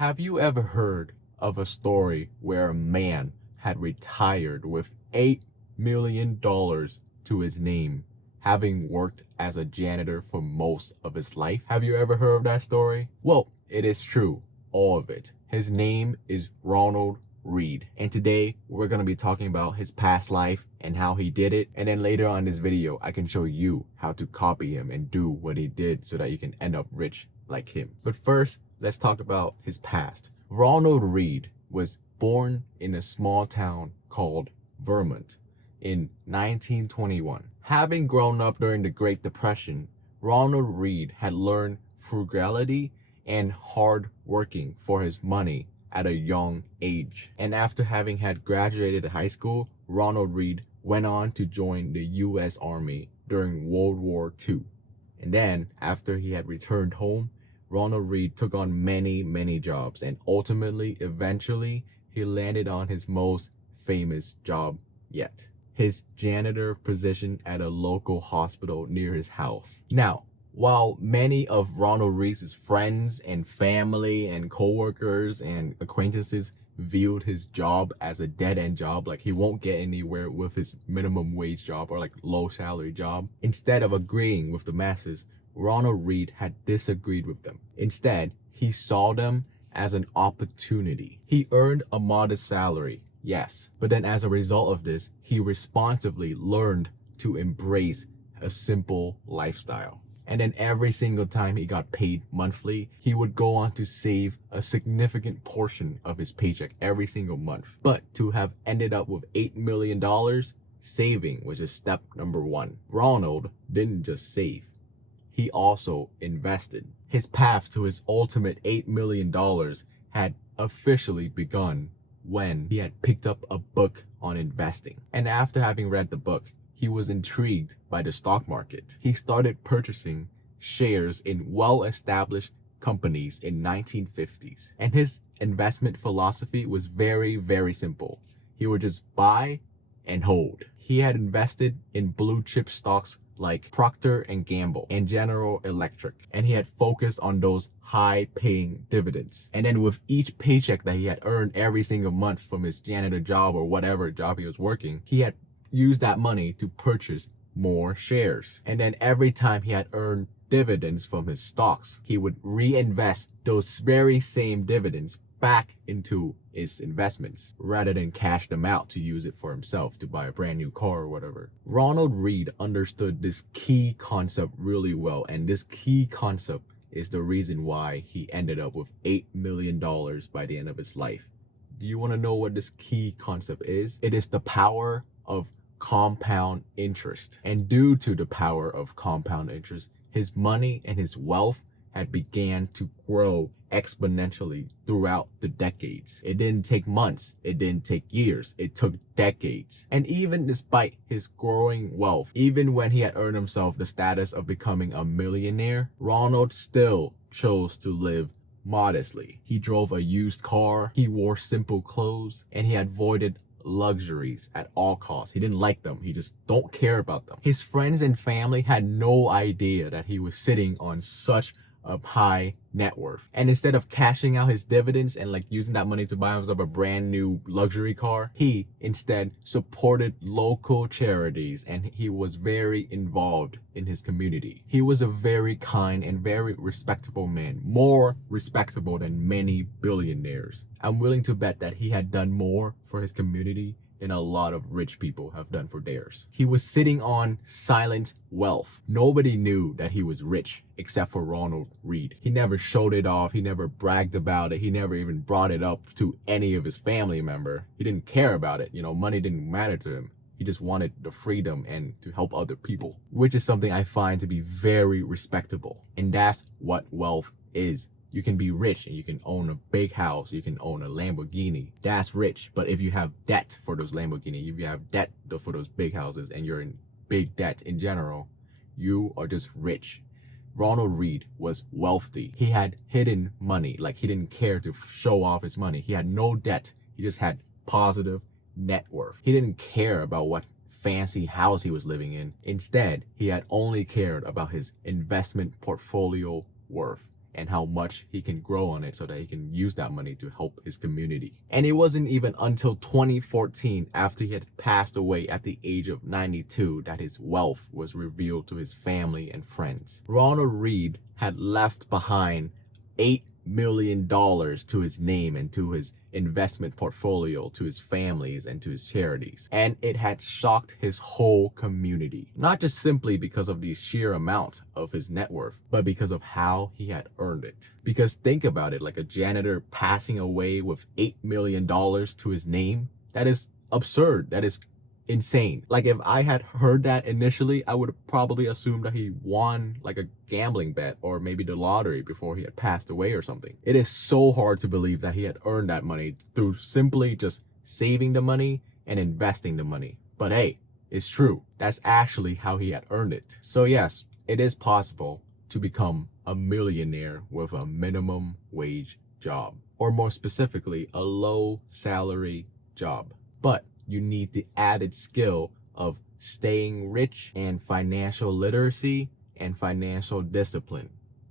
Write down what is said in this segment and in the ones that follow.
Have you ever heard of a story where a man had retired with $8 million to his name, having worked as a janitor for most of his life? Have you ever heard of that story? Well, it is true, all of it. His name is Ronald Read. And today we're going to be talking about his past life and how he did it. And then later on in this video, I can show you how to copy him and do what he did so that you can end up rich like him. But first, let's talk about his past. Ronald Read was born in a small town called Vermont in 1921. Having grown up during the Great Depression, Ronald Read had learned frugality and hard working for his money at a young age. And after having had graduated high school, Ronald Read went on to join the U.S. Army during World War II. And then, after he had returned home, Ronald Read took on many jobs, and eventually, he landed on his most famous job yet. His janitor position at a local hospital near his house. Now, while many of Ronald Read's friends and family and coworkers and acquaintances viewed his job as a dead-end job, like he won't get anywhere with his minimum wage job or like low salary job, instead of agreeing with the masses, Ronald Read had disagreed with them. Instead, he saw them as an opportunity. He earned a modest salary, yes, but then as a result of this, he responsibly learned to embrace a simple lifestyle. And then every single time he got paid monthly, he would go on to save a significant portion of his paycheck every single month. But to have ended up with $8 million, saving was just step number one. Ronald didn't just save. He also invested. His path to his ultimate $8 million had officially begun when he had picked up a book on investing. And after having read the book, he was intrigued by the stock market. He started purchasing shares in well-established companies in 1950s. And his investment philosophy was very simple. He would just buy and hold. He had invested in blue chip stocks like Procter & Gamble and General Electric, and he had focused on those high-paying dividends. And then with each paycheck that he had earned every single month from his janitor job or whatever job he was working, he had used that money to purchase more shares. And then every time he had earned dividends from his stocks, he would reinvest those very same dividends back into his investments rather than cash them out to use it for himself to buy a brand new car or whatever. Ronald Read understood this key concept really well, and this key concept is the reason why he ended up with $8 million by the end of his life. Do you want to know what this key concept is? It is the power of compound interest. And due to the power of compound interest, his money and his wealth had began to grow exponentially throughout the decades. It didn't take months. It didn't take years. It took decades. And even despite his growing wealth, even when he had earned himself the status of becoming a millionaire, Ronald still chose to live modestly. He drove a used car, he wore simple clothes, and he avoided luxuries at all costs. He didn't like them. He just don't care about them. His friends and family had no idea that he was sitting on such a high net worth. And instead of cashing out his dividends and like using that money to buy himself a brand new luxury car, he instead supported local charities and he was very involved in his community. He was a very kind and very respectable man, more respectable than many billionaires. I'm willing to bet that he had done more for his community than a lot of rich people have done for theirs. He was sitting on silent wealth. Nobody knew that he was rich except for Ronald Read. He never showed it off. He never bragged about it. He never even brought it up to any of his family member. He didn't care about it. You know, money didn't matter to him. He just wanted the freedom and to help other people, which is something I find to be very respectable. And that's what wealth is. You can be rich and you can own a big house. You can own a Lamborghini. That's rich. But if you have debt for those Lamborghini, if you have debt for those big houses and you're in big debt in general, you are just rich. Ronald Read was wealthy. He had hidden money. Like he didn't care to show off his money. He had no debt. He just had positive net worth. He didn't care about what fancy house he was living in. Instead, he had only cared about his investment portfolio worth. and how much he can grow on it so that he can use that money to help his community. And it wasn't even until 2014, after he had passed away at the age of 92, that his wealth was revealed to his family and friends. Ronald Read had left behind $8 million to his name and to his investment portfolio, to his families and to his charities. And it had shocked his whole community, not just simply because of the sheer amount of his net worth, but because of how he had earned it. Because think about it, like a janitor passing away with $8 million to his name, that is absurd. That is insane. Like, if I had heard that initially, I would probably assume that he won like a gambling bet or maybe the lottery before he had passed away or something. It is so hard to believe that he had earned that money through simply just saving the money and investing the money. But hey, it's true. That's actually how he had earned it. So yes, it is possible to become a millionaire with a minimum wage job, or more specifically, a low salary job. But you need the added skill of staying rich and financial literacy and financial discipline.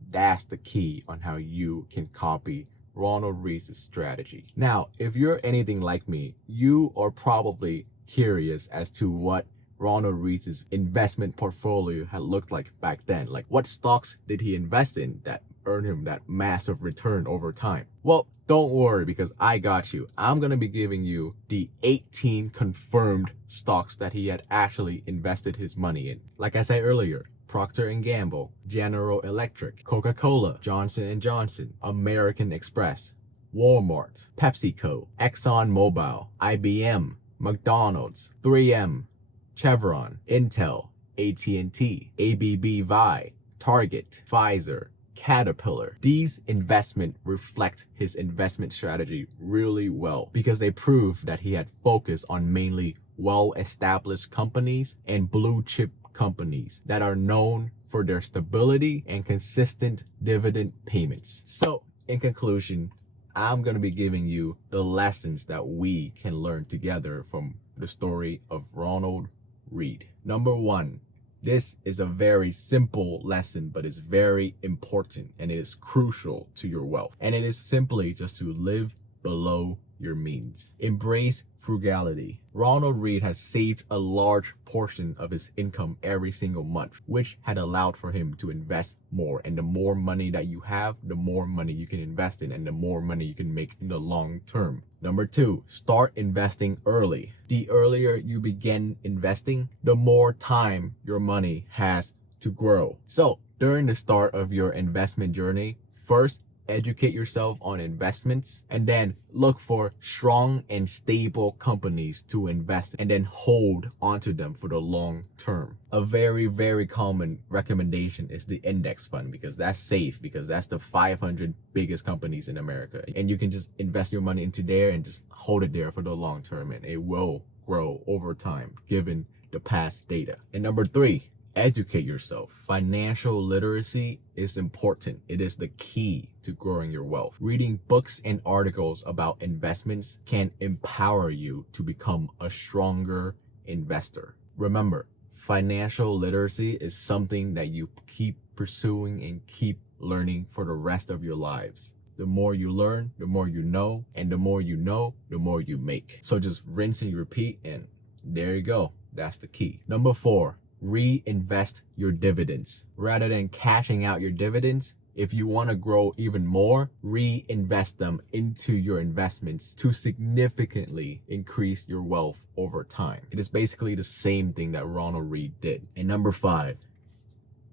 That's the key on how you can copy Ronald Read's strategy. Now, if you're anything like me, you are probably curious as to what Ronald Read's investment portfolio had looked like back then. Like, what stocks did he invest in that earned him that massive return over time? Well, don't worry, because I got you. I'm going to be giving you the 18 confirmed stocks that he had actually invested his money in. Like I said earlier, Procter & Gamble, General Electric, Coca-Cola, Johnson & Johnson, American Express, Walmart, PepsiCo, ExxonMobil, IBM, McDonald's, 3M, Chevron, Intel, AT&T, ABB Vi, Target, Pfizer, Caterpillar. These investments reflect his investment strategy really well because they prove that he had focused on mainly well-established companies and blue chip companies that are known for their stability and consistent dividend payments. So, in conclusion, I'm going to be giving you the lessons that we can learn together from the story of Ronald Read. Number one, this is a very simple lesson, but it's very important and it is crucial to your wealth. And it is simply just to live below your means. Embrace frugality. Ronald Read has saved a large portion of his income every single month, which had allowed for him to invest more. And the more money that you have, the more money you can invest in and the more money you can make in the long term. Number two, start investing early. The earlier you begin investing, the more time your money has to grow. So during the start of your investment journey, first, educate yourself on investments and then look for strong and stable companies to invest in and then hold onto them for the long term. A very, very common recommendation is the index fund because that's safe, because that's the 500 biggest companies in America. And you can just invest your money into there and just hold it there for the long term and it will grow over time given the past data. And number three, educate yourself. Financial literacy is important. It is the key to growing your wealth. Reading books and articles about investments can empower you to become a stronger investor. Remember, financial literacy is something that you keep pursuing and keep learning for the rest of your lives. The more you learn, the more you know, and the more you know, the more you make. So just rinse and repeat, and there you go. That's the key. Number four, reinvest your dividends. Rather than cashing out your dividends, if you want to grow even more, reinvest them into your investments to significantly increase your wealth over time. It is basically the same thing that Ronald Read did. And number five,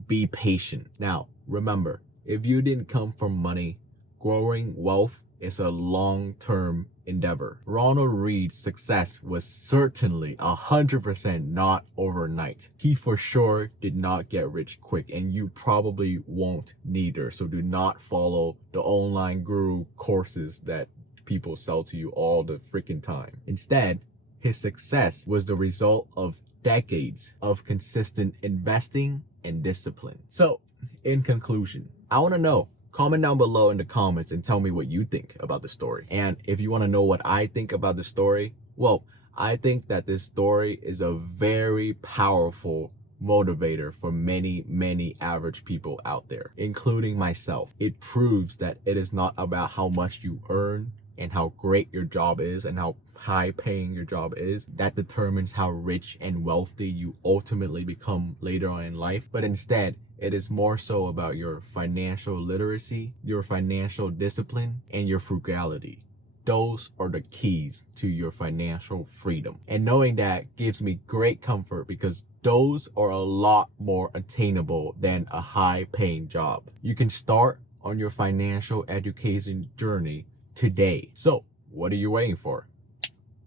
be patient. Now, remember, if you didn't come from money, growing wealth is a long-term endeavor. Ronald Read's success was certainly 100% not overnight. He for sure did not get rich quick, and you probably won't neither. So do not follow the online guru courses that people sell to you all the freaking time. Instead, his success was the result of decades of consistent investing and discipline. So, in conclusion, I want to know, comment down below in the comments and tell me what you think about the story. And if you want to know what I think about the story, well, I think that this story is a very powerful motivator for many average people out there, including myself. It proves that it is not about how much you earn and how great your job is and how high paying your job is that determines how rich and wealthy you ultimately become later on in life, but instead it is more so about your financial literacy, your financial discipline, and your frugality. Those are the keys to your financial freedom. And knowing that gives me great comfort because those are a lot more attainable than a high paying job. You can start on your financial education journey today. So what are you waiting for?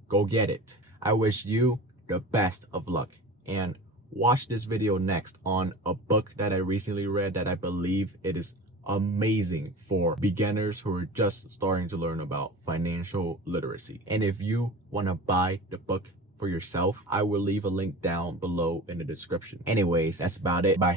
Go get it. I wish you the best of luck, and watch this video next on a book that I recently read that I believe it is amazing for beginners who are just starting to learn about financial literacy. And if you want to buy the book for yourself, I will leave a link down below in the description. Anyways, that's about it. Bye.